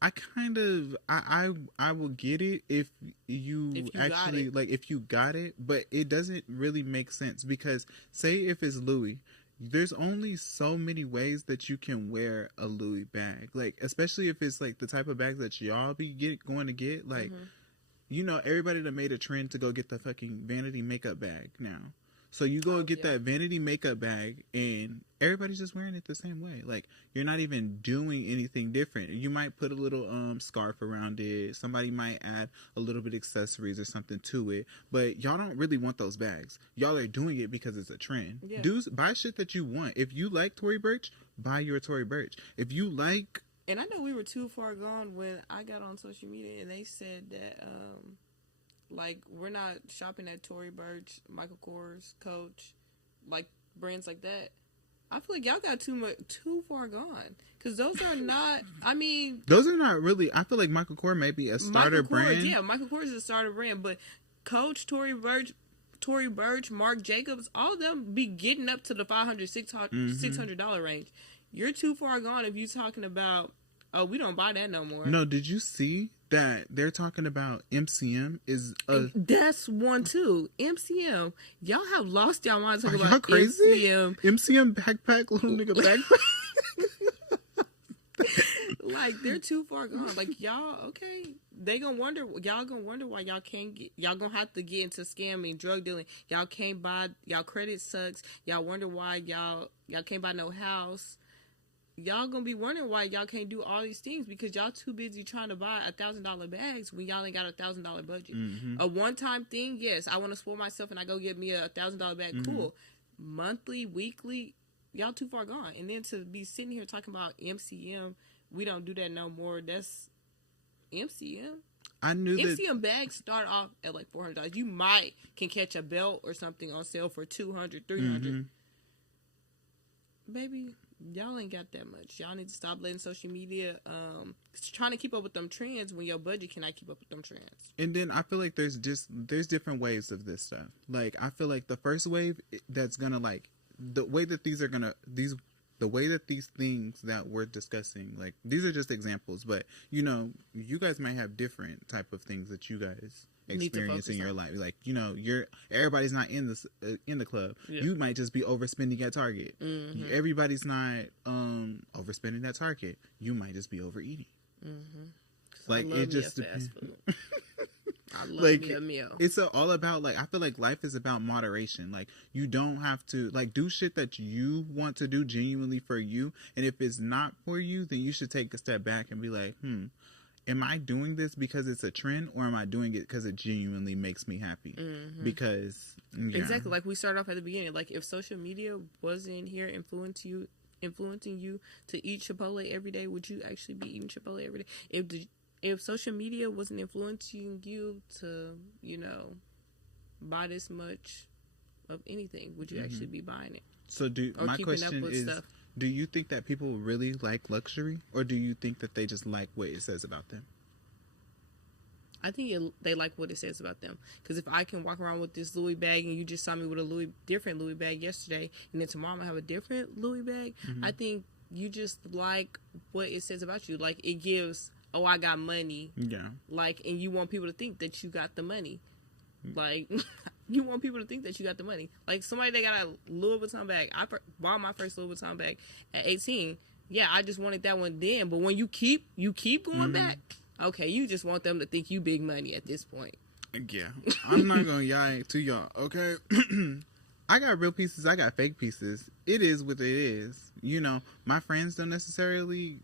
I will get it if you actually, like, if you got it, but it doesn't really make sense because, say if it's Louis, there's only so many ways that you can wear a Louis bag. Like, especially if it's, like, the type of bag that y'all be going to get. Like, you know, everybody that made a trend to go get the fucking vanity makeup bag now. So you go get that vanity makeup bag, and everybody's just wearing it the same way. Like, you're not even doing anything different. You might put a little scarf around it. Somebody might add a little bit of accessories or something to it. But y'all don't really want those bags. Y'all are doing it because it's a trend. Yeah. Buy shit that you want. If you like Tory Burch, buy your Tory Burch. If you like... And I know we were too far gone when I got on social media, and they said that... like, we're not shopping at Tory Burch, Michael Kors, Coach, like, brands like that. I feel like y'all got too far gone. Because those are not, I mean... Those are not really... I feel like Michael Kors may be a starter brand. Yeah, Michael Kors is a starter brand. But Coach, Tory Burch, Marc Jacobs, all of them be getting up to the $500, $600 range. You're too far gone if you're talking about, oh, we don't buy that no more. No, did you see that they're talking about MCM is that's one too. MCM, y'all have lost y'all mind talking about y'all crazy? MCM backpack, little nigga backpack. Like, they're too far gone. Like, y'all, okay, y'all gonna wonder why y'all gonna have to get into scamming, drug dealing. Y'all can't buy, y'all credit sucks. Y'all wonder why y'all can't buy no house. Y'all gonna be wondering why y'all can't do all these things because y'all too busy trying to buy $1,000 bags when y'all ain't got $1,000 budget. Mm-hmm. A one-time thing, yes, I want to spoil myself and I go get me a $1,000 bag. Mm-hmm. Cool. Monthly, weekly, y'all too far gone. And then to be sitting here talking about MCM, we don't do that no more. That's MCM. I knew MCM bags start off at like $400. You can catch a belt or something on sale for $200, $300. Mm-hmm. baby, y'all ain't got that much. Y'all need to stop letting social media trying to keep up with them trends when your budget cannot keep up with them trends. And then I feel like there's different waves of this stuff. Like, I feel like the first wave that's gonna, like, the way that these things that we're discussing, like, these are just examples, but you know, you guys might have different type of things that you guys experience in your life. Like, you know, everybody's not in the club. Yeah. You might just be overspending at Target. Mm-hmm. Everybody's not overspending at Target. You might just be overeating. Mm-hmm. Like, it just depends. I love me a meal. It's all about, like, I feel like life is about moderation. Like, you don't have to, like, do shit that you want to do genuinely for you. And if it's not for you, then you should take a step back and be like, am I doing this because it's a trend, or am I doing it because it genuinely makes me happy? Mm-hmm. Because, yeah. Exactly. Like we started off at the beginning. Like, if social media wasn't here influencing you to eat Chipotle every day, would you actually be eating Chipotle every day? If social media wasn't influencing you to, you know, buy this much of anything, would you actually be buying it? So my question is, stuff? Do you think that people really like luxury, or do you think that they just like what it says about them? I think they like what it says about them. Because if I can walk around with this Louis bag and you just saw me with a different Louis bag yesterday, and then tomorrow I'm going to have a different Louis bag, I think you just like what it says about you. Like, it gives, oh, I got money. Yeah. Like, and you want people to think that you got the money. Like, you want people to think that you got the money. Like, somebody that got a Louis Vuitton bag. I bought my first Louis Vuitton bag at 18. Yeah, I just wanted that one then. But when you keep going back, okay, you just want them to think you big money at this point. Yeah. I'm not going to lie to y'all, okay? I got real pieces. I got fake pieces. It is what it is. You know, my friends don't necessarily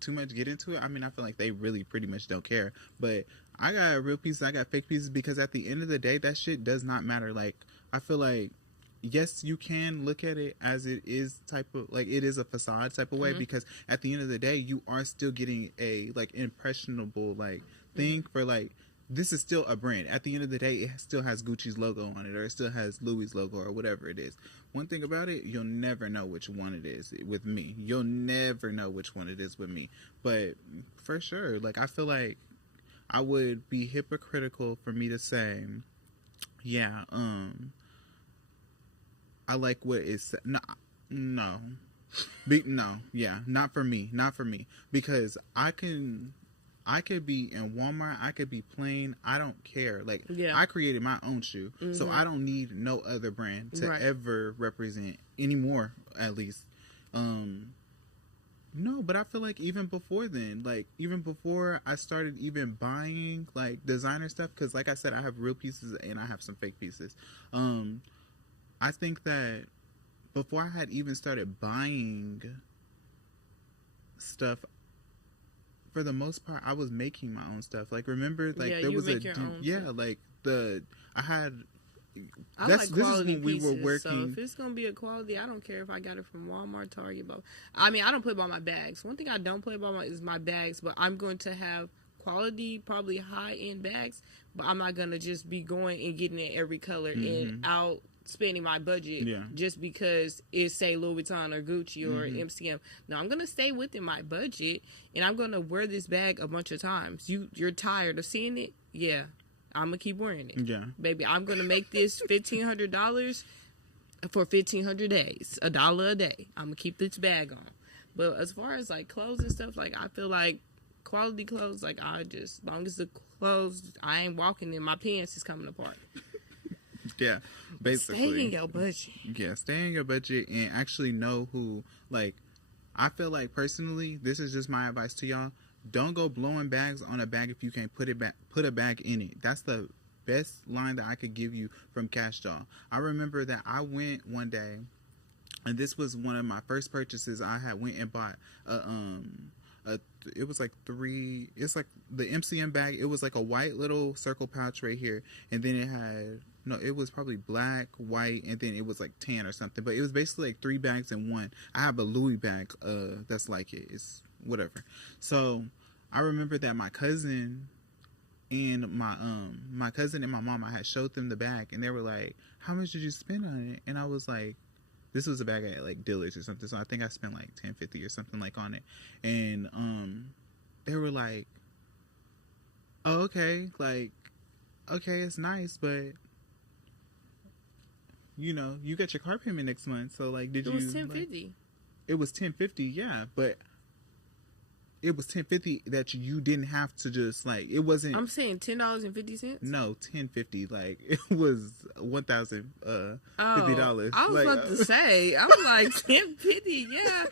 too much get into it. I mean, I feel like they really pretty much don't care. But I got real pieces. I got fake pieces, because at the end of the day, that shit does not matter. Like, I feel like, yes, you can look at it as it is it is a facade type of way, because at the end of the day, you are still getting a, like, impressionable, like, thing for, like, this is still a brand. At the end of the day, it still has Gucci's logo on it, or it still has Louis' logo, or whatever it is. One thing about it, you'll never know which one it is with me. You'll never know which one it is with me. But for sure, like, I feel like I would be hypocritical for me to say, yeah, I like what it's, no, not for me, because I could be in Walmart, I could be plain, I don't care. Like, I created my own shoe, so I don't need no other brand to ever represent anymore, at least. No, but I feel like even before then, like, even before I started even buying, like, designer stuff, because, like I said, I have real pieces and I have some fake pieces. I think that before I had even started buying stuff, for the most part, I was making my own stuff. Like, remember, like, there was like, I had, this is when we were working. So if it's gonna be a quality, I don't care if I got it from Walmart, Target. But I mean, I don't play by my bags. One thing I don't play by is my bags. But I'm going to have quality, probably high end bags. But I'm not gonna just be going and getting in every color and out spending my budget just because it's, say, Louis Vuitton or Gucci or MCM. No, I'm gonna stay within my budget, and I'm gonna wear this bag a bunch of times. You're tired of seeing it? Yeah. I'm gonna keep wearing it. Yeah, baby, I'm gonna make this $1,500 for 1,500 days, $1 a day. I'm gonna keep this bag on. But as far as, like, clothes and stuff, like, I feel like quality clothes, like, as long as the clothes, I ain't walking in, my pants is coming apart. Yeah, basically. Stay in your budget. Yeah, stay in your budget and actually know who, like, I feel like, personally, this is just my advice to y'all. Don't go blowing bags on a bag if you can't put a bag in it. That's the best line that I could give you from Cash Doll. I remember that I went one day, and this was one of my first purchases. I had went and bought it was like it's like the MCM bag. It was like a white little circle pouch right here, and then it had, no, it was probably black, white, and then it was like tan or something. But it was basically like 3 bags in one. I have a Louis bag that's like it. It's whatever. So I remember that my cousin and my cousin and my mom, I had showed them the bag, and they were like, how much did you spend on it? And I was like, this was a bag at like Dillard's or something. So I think I spent like $10.50 or something like on it. And they were like, oh, okay, like, okay, it's nice, but you know, you got your car payment next month. So like, did you? It was $10.50. It was $10.50, yeah, but it was $10.50 that you didn't have to just like. It wasn't. I'm saying $10.50. No, $10.50. Like it was $1,050. I was like, about to say. I'm like $10.50. Yeah.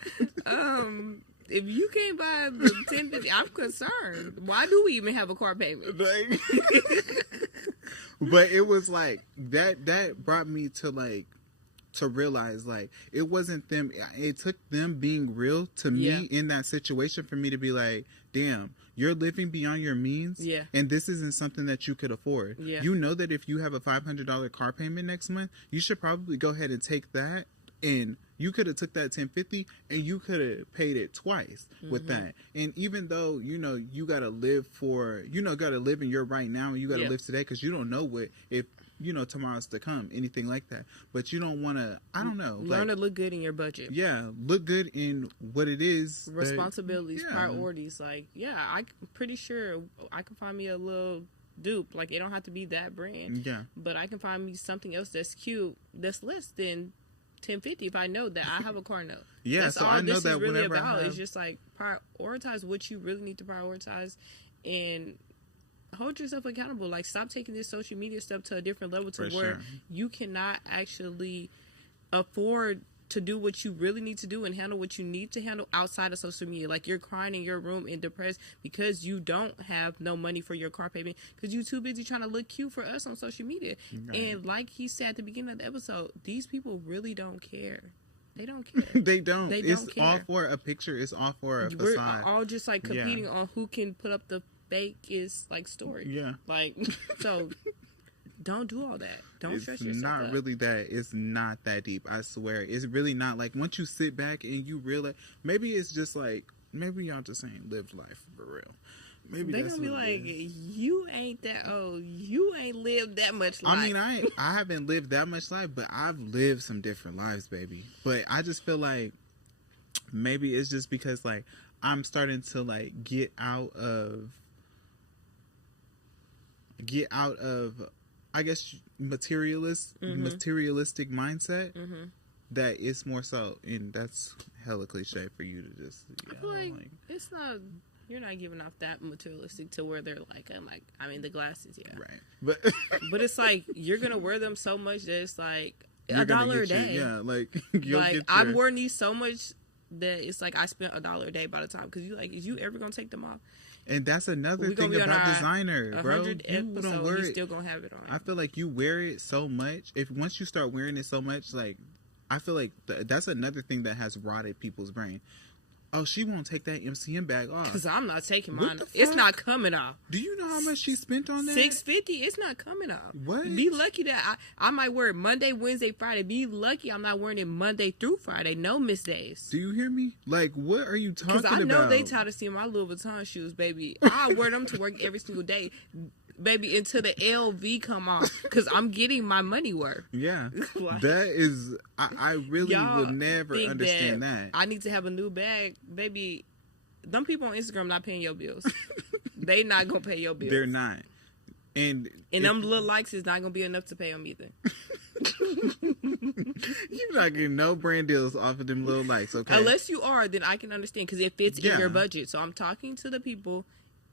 If you can't buy the $10.50, I'm concerned. Why do we even have a car payment? Like, but it was like that. That brought me to like. To realize, like, it wasn't them. It took them being real to me in that situation for me to be like, damn, you're living beyond your means. Yeah. And this isn't something that you could afford. Yeah. You know that if you have a $500 car payment next month, you should probably go ahead and take that. And you could have took that $10.50 and you could have paid it twice with that. And even though, you know, you got to live got to live in your right now and you got to live today because you don't know if you know, tomorrow's to come, anything like that. But you don't want to, I don't know. Learn to look good in your budget. Yeah, look good in what it is. Responsibilities, priorities. Like, yeah, I'm pretty sure I can find me a little dupe. Like, it don't have to be that brand. Yeah. But I can find me something else that's cute, that's less than $10.50 if I know that I have a car note. Yeah, that's so all I know this that is really whenever about. I have... It's just like prioritize what you really need to prioritize and hold yourself accountable. Like, stop taking this social media stuff to a different level to where you cannot actually afford to do what you really need to do and handle what you need to handle outside of social media. Like, you're crying in your room and depressed because you don't have no money for your car payment because you're too busy trying to look cute for us on social media. Right. And like he said at the beginning of the episode, these people really don't care. They don't care. They don't. It's care. all for a picture. It's all for a facade. We're all just like competing on who can put up the fakest like story. Yeah. Like, so don't do all that. Don't stress yourself. It's not really that. It's not that deep. I swear. It's really not. Like, once you sit back and you realize, maybe it's just like, maybe y'all just ain't lived life for real. Maybe they're gonna be like, you ain't that old. You ain't lived that much life. I mean, I haven't lived that much life, but I've lived some different lives, baby. But I just feel like maybe it's just because like I'm starting to like get out of I guess materialistic mindset that it's more so, and that's hella cliche for you to just I feel like it's not, you're not giving off that materialistic to where they're like I mean the glasses, right, but it's like you're gonna wear them so much that it's like $1 a day. Like I'm wearing these so much that it's like I spent $1 a day by the time, because you like, is you ever gonna take them off? And that's another thing about designer, bro. You don't wear it. Still gonna have it on. I feel like you wear it so much. Once you start wearing it so much, like I feel like that's another thing that has rotted people's brain. Oh, she won't take that MCM bag off. Because I'm not taking mine off. It's not coming off. Do you know how much she spent on that? $650. It's not coming off. What? Be lucky that I might wear it Monday, Wednesday, Friday. Be lucky I'm not wearing it Monday through Friday. No miss days. Do you hear me? Like, what are you talking about? Because I know they tired of seeing my Louis Vuitton shoes, baby. I wear them to work every single day. Baby, until the LV come off, because I'm getting my money worth. Yeah, like, that is, I really will never understand that. I need to have a new bag, baby. Them people on Instagram not paying your bills. They not gonna pay your bills. They're not, and them little likes is not gonna be enough to pay them either. You're not getting no brand deals off of them little likes, okay? Unless you are, then I can understand, because it fits in your budget. So I'm talking to the people.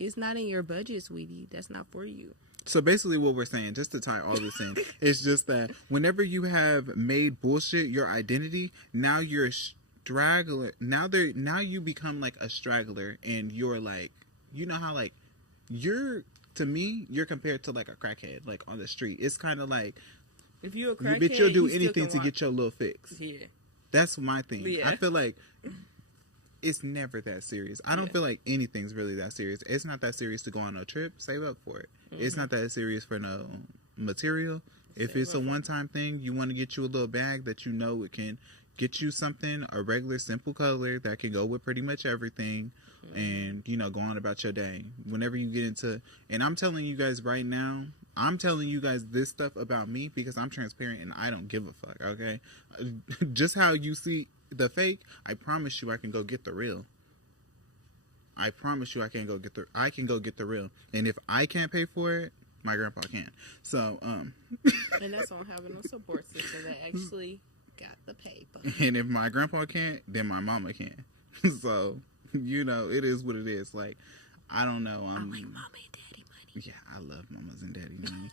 It's not in your budget, sweetie. That's not for you. So basically what we're saying, just to tie all this in, is just that whenever you have made bullshit your identity, now you're a straggler. Now you become like a straggler, and you're like, you know how like to me, you're compared to like a crackhead, like on the street. It's kind of like, if you're a crackhead, but you'll do anything to get your little fix. Yeah. That's my thing. Yeah. I feel like it's never that serious. I don't feel like anything's really that serious. It's not that serious to go on a trip. Save up for it. It's not that serious for no material. If it's a one-time thing, you want to get you a little bag that you know it can get you something, a regular simple color that can go with pretty much everything, and, you know, go on about your day. Whenever you get into, and I'm telling you guys right now, I'm telling you guys this stuff about me because I'm transparent and I don't give a fuck, okay? Just how you see the fake, I promise you I can go get the real. I promise you I can go get the real. And if I can't pay for it, my grandpa can. So, and that's on having a support system that actually got the paper. And if my grandpa can't, then my mama can. So, you know, it is what it is. Like, I don't know. I like mama and daddy money. Yeah, I love mamas and daddy money.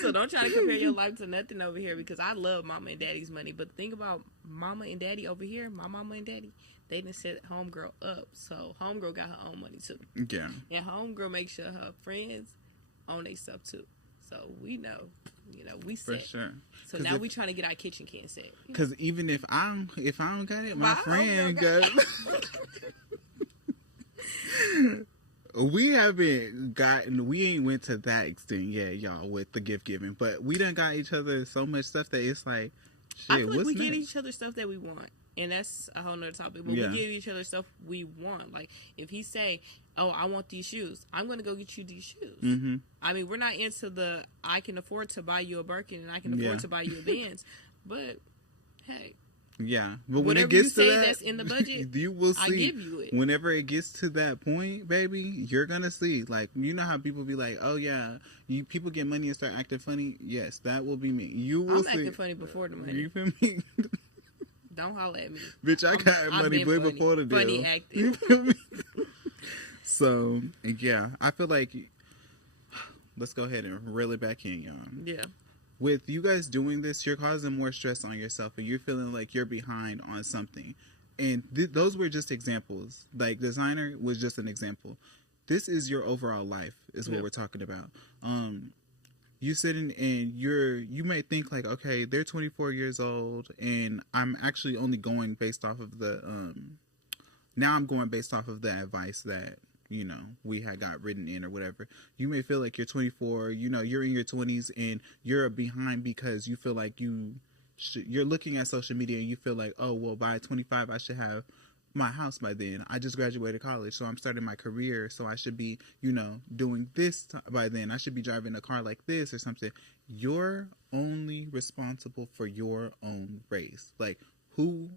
So don't try to compare your life to nothing over here, because I love mama and daddy's money. But think about mama and daddy over here. My mama and daddy, they didn't set homegirl up. So homegirl got her own money too. Yeah. And homegirl makes sure her friends own their stuff too. So we know, we set. For sure. So now we trying to get our kitchen can set. Because even if I don't got it, my friend got it. We ain't went to that extent yet, y'all, with the gift giving. But we done got each other so much stuff that it's like, shit, I feel like what's we next? get each other stuff that we want. And that's a whole nother topic. But we give each other stuff we want. Like, if he say, oh, I want these shoes, I'm going to go get you these shoes. Mm-hmm. I mean, we're not into the, I can afford to buy you a Birkin and I can afford to buy you a Benz. But, hey. Yeah. But when whatever it gets you to say that, that's in the budget, you will see. I give you it. Whenever it gets to that point, baby, you're going to see. Like, you know how people be like, oh, yeah, people get money and start acting funny? Yes, that will be me. You will see. I'm acting funny before the money. You feel me? Don't holler at me. Bitch, I got money way before the deal. Funny acting. You feel me? So, yeah, I feel like, let's go ahead and reel it back in, y'all. Yeah. With you guys doing this, you're causing more stress on yourself and you're feeling like you're behind on something. And those were just examples. Like, designer was just an example. This is your overall life is what we're talking about. You sitting and you may think like, okay, they're 24 years old and I'm actually only going based off of now I'm going based off of the advice that, we had got written in or whatever. You may feel like you're 24, you're in your 20s and you're behind because you feel like you're looking at social media and you feel like, oh, well, by 25, I should have my house by then. I just graduated college, so I'm starting my career, so I should be, doing this by then. I should be driving a car like this or something. You're only responsible for your own race. Like, who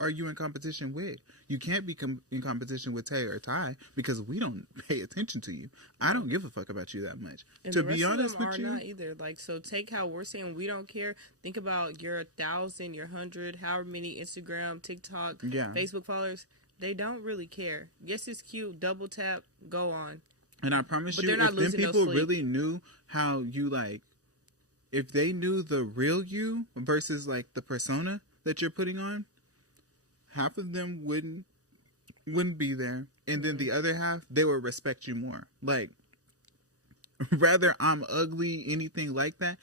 are you in competition with? You can't be in competition with Tay or Ty because we don't pay attention to you. I don't give a fuck about you that much. And to the rest be honest of them with are you, not either. Like, so take how we're saying we don't care. Think about your 1,000, your 100, however many Instagram, TikTok, Facebook followers. They don't really care. Yes, it's cute. Double tap. Go on. And I promise But you, they're not if them losing no people sleep. really knew how you if they knew the real you versus like the persona that you're putting on, half of them wouldn't be there, and then the other half, they would respect you more. Like, rather I'm ugly, anything like that.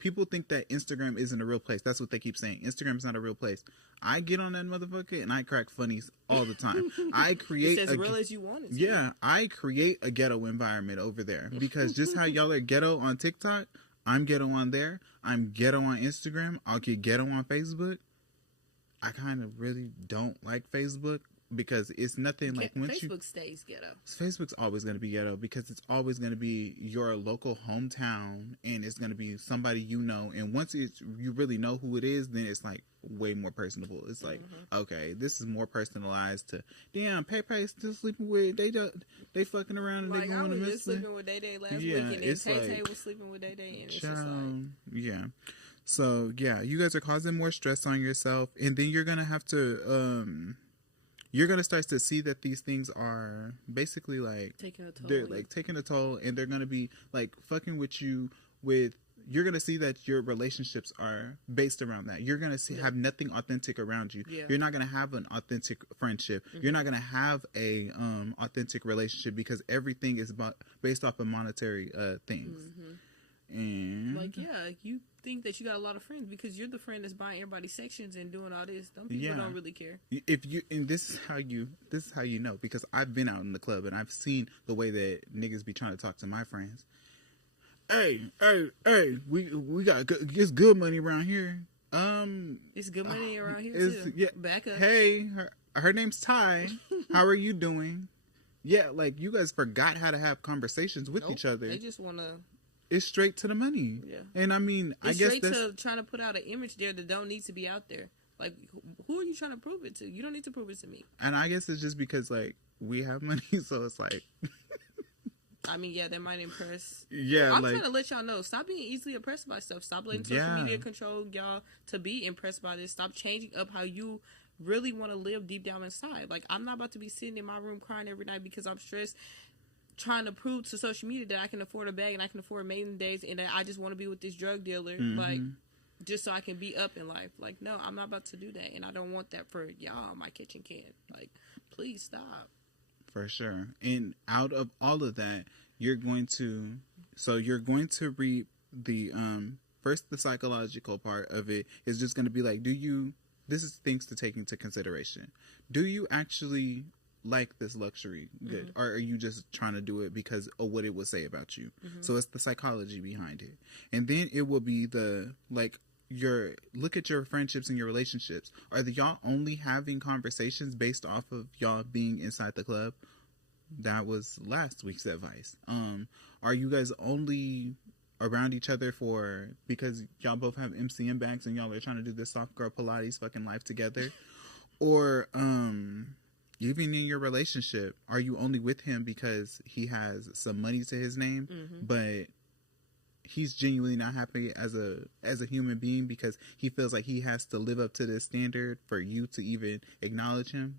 People think that Instagram isn't a real place. That's what they keep saying. Instagram's not a real place. I get on that motherfucker and I crack funnies all the time. I create it's as real as you want it to. Yeah, I create a ghetto environment over there because just how y'all are ghetto on TikTok, I'm ghetto on there. I'm ghetto on Instagram. I'll get ghetto on Facebook. I kind of really don't like Facebook because it's nothing like Facebook stays ghetto. Facebook's always going to be ghetto because it's always going to be your local hometown and it's going to be somebody you know. And once you really know who it is, then it's like way more personable. It's like, okay, this is more personalized to, damn, Pepe still sleeping with, they fucking around and like, they going I was to just sleeping with Day last week and then Tay was sleeping with Day and it's just like. Yeah. So, yeah, you guys are causing more stress on yourself. And then you're going to have to, you're going to start to see that these things are basically like, taking a toll. They're like taking a toll and they're going to be like fucking with you you're going to see that your relationships are based around that. You're going to have nothing authentic around you. Yeah. You're not going to have an authentic friendship. Mm-hmm. You're not going to have a authentic relationship because everything is based off of monetary things. Mm-hmm. And like, you think that you got a lot of friends because you're the friend that's buying everybody's sections and doing all this. Some people don't really care. And this is how you know, because I've been out in the club and I've seen the way that niggas be trying to talk to my friends. Hey, we got it's good money around here. It's good money around here too. Yeah, back up. Hey, her name's Ty. How are you doing? Yeah, like you guys forgot how to have conversations with each other. They just want to. It's straight to the money. Yeah. And I mean, it's I guess straight that's to trying to put out an image there that don't need to be out there. Like, who are you trying to prove it to? You don't need to prove it to me. And I guess it's just because, like, we have money, so it's like... I mean, yeah, that might impress. Yeah, I'm trying to let y'all know. Stop being easily impressed by stuff. Stop letting social media control y'all to be impressed by this. Stop changing up how you really want to live deep down inside. Like, I'm not about to be sitting in my room crying every night because I'm stressed, trying to prove to social media that I can afford a bag and I can afford maiden days and that I just want to be with this drug dealer. Like... just so I can be up in life. Like, no, I'm not about to do that. And I don't want that for y'all, my kitchen can. Like, please stop. For sure. And out of all of that, you're going to reap the, first, the psychological part of it is just going to be like, this is things to take into consideration. Do you actually like this luxury good? Or are you just trying to do it because of what it would say about you? So it's the psychology behind it. And then it will be the, like, look at your friendships and your relationships. Are y'all only having conversations based off of y'all being inside the club? That was last week's advice. Are you guys only around each other because y'all both have MCM bags and y'all are trying to do this soft girl Pilates fucking life together? Or even in your relationship, are you only with him because he has some money to his name, but he's genuinely not happy as a human being because he feels like he has to live up to this standard for you to even acknowledge him?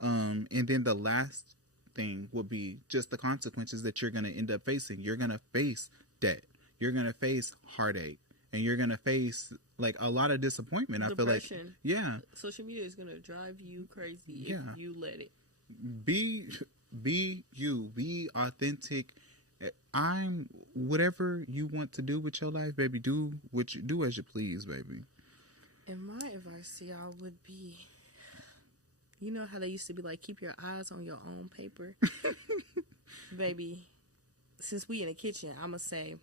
And then the last thing will be just the consequences that you're going to end up facing. You're going to face debt. You're going to face heartache. And you're going to face, like, a lot of disappointment. Depression. I feel like, yeah. Social media is going to drive you crazy if you let it. Be you. Be authentic. I'm whatever you want to do with your life, baby. Do as you please, baby. And my advice to y'all would be, you know how they used to be like, keep your eyes on your own paper, baby. Since we in the kitchen, I'ma say,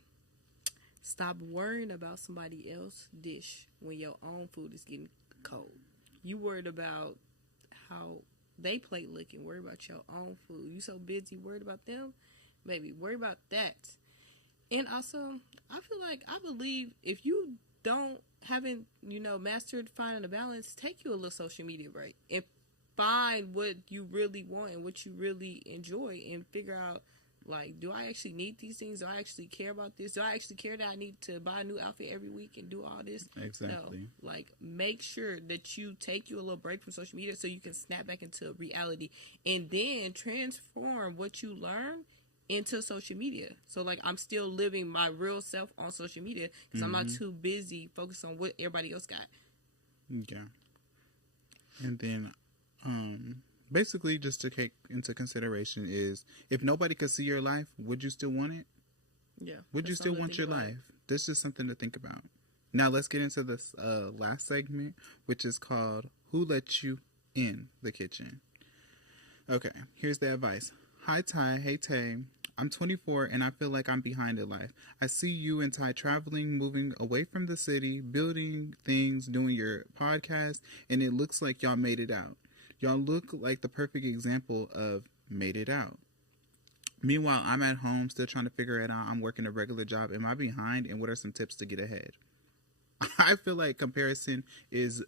stop worrying about somebody else's dish when your own food is getting cold. You worried about how they plate looking. Worry about your own food. You so busy worried about them. Baby, worry about that. And also, I believe if you haven't mastered finding a balance, take you a little social media break and find what you really want and what you really enjoy and figure out, like, do I actually need these things? Do I actually care about this? Do I actually care that I need to buy a new outfit every week and do all this? Exactly. No. Like, make sure that you take you a little break from social media so you can snap back into reality and then transform what you learn into social media. So, like, I'm still living my real self on social media because I'm not too busy focused on what everybody else got. Yeah. And then, basically, just to take into consideration is, if nobody could see your life, would you still want it? Yeah. Would you still want your life? That's just something to think about. Now, let's get into this last segment, which is called Who Let You in the Kitchen? Okay, here's the advice. Hi, Ty. Hey, Tay. I'm 24 and I feel like I'm behind in life. I see you and Ty traveling, moving away from the city, building things, doing your podcast, and it looks like y'all made it out. Y'all look like the perfect example of made it out. Meanwhile, I'm at home still trying to figure it out. I'm working a regular job. Am I behind? And what are some tips to get ahead? I feel like comparison is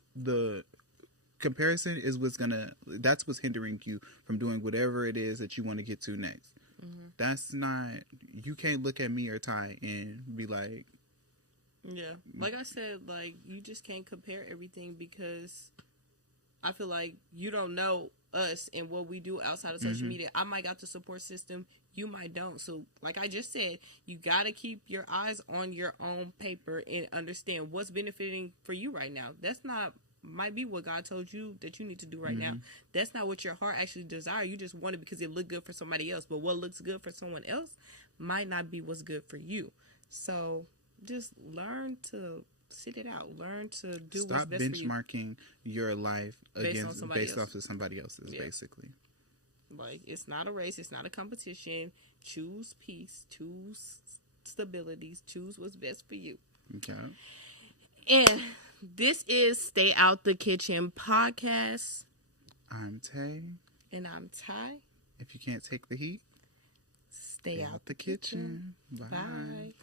that's what's hindering you from doing whatever it is that you want to get to next. You can't look at me or Ty and be like, yeah, like I said, like, you just can't compare everything because I feel like you don't know us and what we do outside of social media. I might got the support system, you might don't. So, like I just said, you got to keep your eyes on your own paper and understand what's benefiting for you right now. Might be what God told you that you need to do right now. That's not what your heart actually desires. You just want it because it looked good for somebody else. But what looks good for someone else might not be what's good for you. So just learn to sit it out. Learn to do what's best for you. Stop benchmarking your life based off of somebody else's, basically. Like, it's not a race. It's not a competition. Choose peace. Choose stability. Choose what's best for you. Okay. And this is Stay Out the Kitchen podcast. I'm Tay. And I'm Ty. if you can't take the heat, Stay out the kitchen. Bye. Bye.